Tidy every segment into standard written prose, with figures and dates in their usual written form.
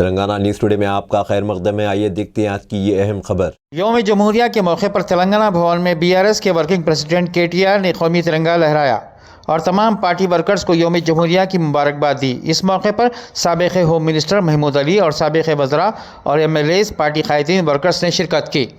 Telangana news today में आपका खैर मकदम है। आइए देखते हैं आज की ये अहम खबर। यौम जमहूरिया के मौके पर तेलंगाना भवन में बीआरएस के वर्किंग प्रेसिडेंट केटीआर ने कौमी तिरंगा लहराया और तमाम पार्टी वर्कर्स को यौम जमहूरिया की मुबारकबाद दी। इस मौके पर साबिक़ होम मिनिस्टर महमूद अली और साबिक़ वज़रा और MLAs, पार्टी कायदीन, वर्कर्स ने शिरकत की।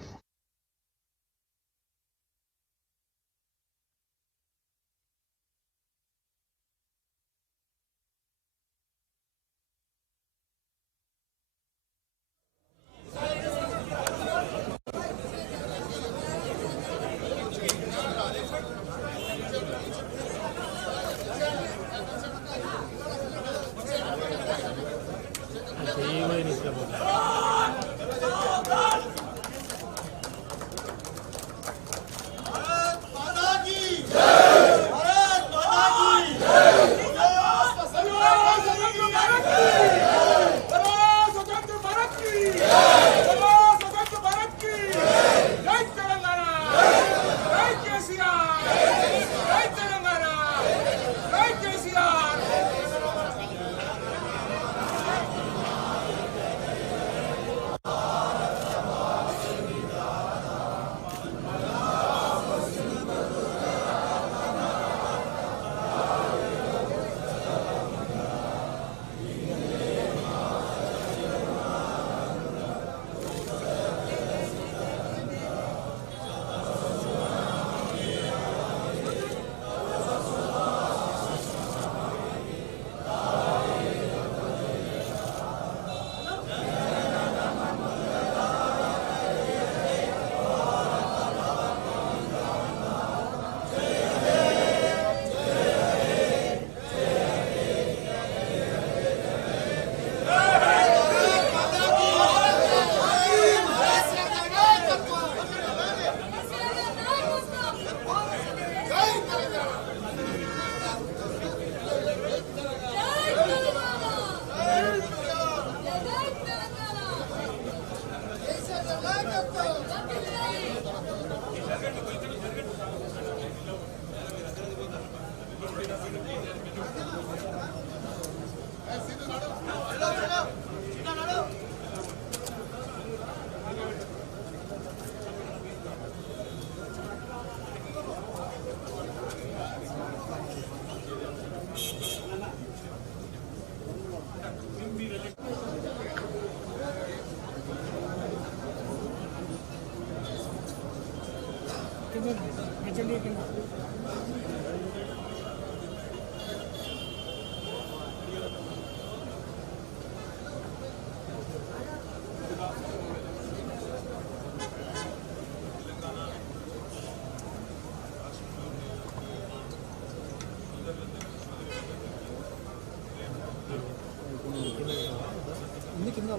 కింద